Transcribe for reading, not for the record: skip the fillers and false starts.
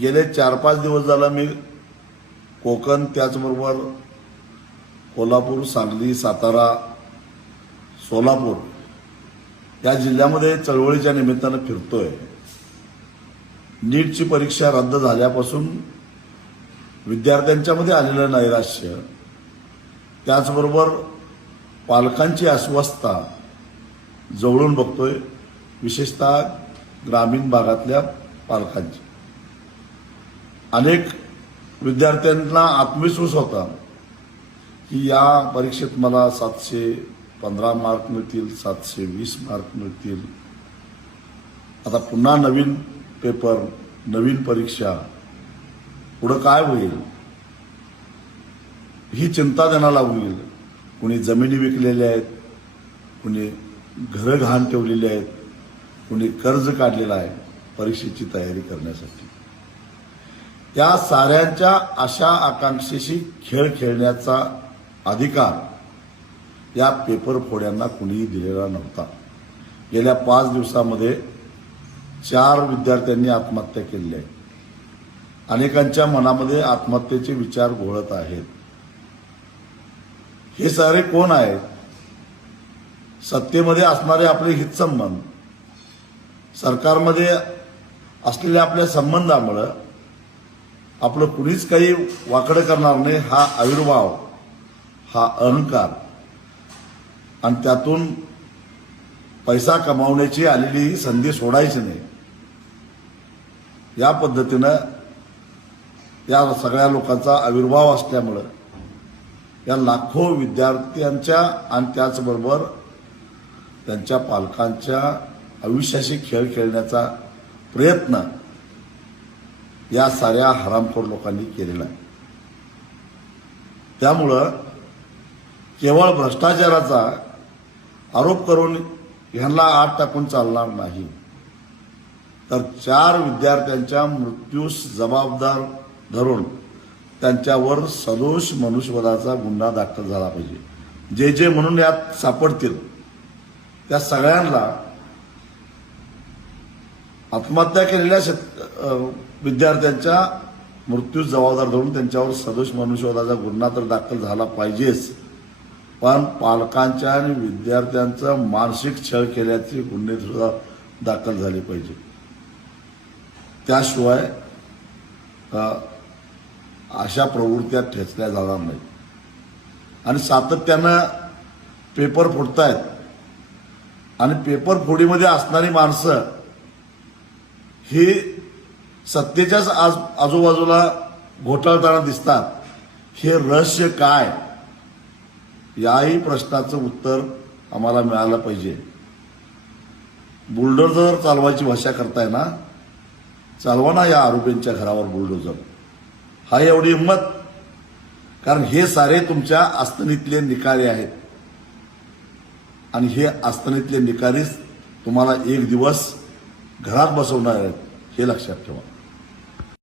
गेले 4-5 दिवस झाला मी कोकण त्याचबरोबर कोल्हापूर, सांगली, सातारा, सोलापूर या जिल्ह्यामध्ये चळवळीच्या निमित्तानं फिरतोय। नीटची परीक्षा रद्द झाल्यापासून विद्यार्थ्यांच्यामध्ये आलेलं नैराश्य, त्याचबरोबर पालकांची अस्वस्थता जवळून बघतोय, विशेषतः ग्रामीण भागातल्या पालकांची। अनेक विद्यार्थ्यांना आत्मविश्वास होता की या परीक्षेत मला 715 मार्क मिळतील, 720 मार्क मिळतील। आता पुन्हा नवीन पेपर, नवीन परीक्षा, पुढं काय होईल ही चिंता त्यांना लागून गेली। कुणी जमिनी विकलेल्या आहेत, कुणी घरं गहाण ठेवलेली आहेत, कुणी कर्ज काढलेलं आहे परीक्षेची तयारी करण्यासाठी। त्या साऱ्यांच्या आशा आकांक्षेशी खेळ खेळण्याचा अधिकार या पेपर फोड्यांना कुणीही दिलेला नव्हता। गेल्या 5 दिवसामध्ये 4 विद्यार्थ्यांनी आत्महत्या केली आहे। अनेकांच्या मनामध्ये आत्महत्येचे विचार घोळत आहेत। हे सारे कोण आहेत? सत्तेमध्ये असणारे आपले हितसंबंध, सरकारमध्ये असलेल्या आपल्या संबंधामुळे आपलं कुणीच काही वाकडं करणार नाही हा आविर्भाव, हा अहंकार, आणि त्यातून पैसा कमावण्याची आलेली संधी सोडायची नाही, या पद्धतीनं या सगळ्या लोकांचा आविर्भाव असल्यामुळं या लाखो विद्यार्थ्यांच्या आणि त्याचबरोबर त्यांच्या पालकांच्या आयुष्याशी खेळ खेळण्याचा प्रयत्न या साऱ्या हरामखोर लोकांनी केलेला आहे। त्यामुळं केवळ भ्रष्टाचाराचा आरोप करून ह्यांना आत टाकून चालणार नाही, तर 4 विद्यार्थ्यांच्या मृत्यूस जबाबदार धरून त्यांच्यावर सदोष मनुष्यवधाचा गुन्हा दाखल झाला पाहिजे। जे जे म्हणून यात सापडतील त्या सगळ्यांना आत्महत्या केलेल्या विद्यार्थ्यांच्या मृत्यूस जबाबदार धरून त्यांच्यावर सदोष मनुष्यवधाचा गुन्हा तर दाखल झाला पाहिजेच, पण पालकांच्या आणि विद्यार्थ्यांचं मानसिक छळ केल्याचे गुन्हे सुद्धा दाखल झाले पाहिजे। त्याशिवाय अशा प्रवृत्त्या ठेचल्या जाणार नाहीत। आणि सातत्यानं पेपर फोडतायत आणि पेपर फोडीमध्ये असणारी माणसं ही सत्तेच्याच आजूबाजूला घोटाळताना दिसतात। हे रहस्य काय, याही प्रश्नाचं उत्तर आम्हाला मिळालं पाहिजे। बुलडोझर चालवायची भाषा करताय ना, चालवा ना या आरोपींच्या घरावर बुलडोझर। हा एवढी हिंमत? कारण हे सारे तुमच्या आस्थनीतले निकारे आहेत आणि हे आस्थनीतले निकारीच तुम्हाला एक दिवस घरात बसवणार आहेत, हे लक्षात ठेवा।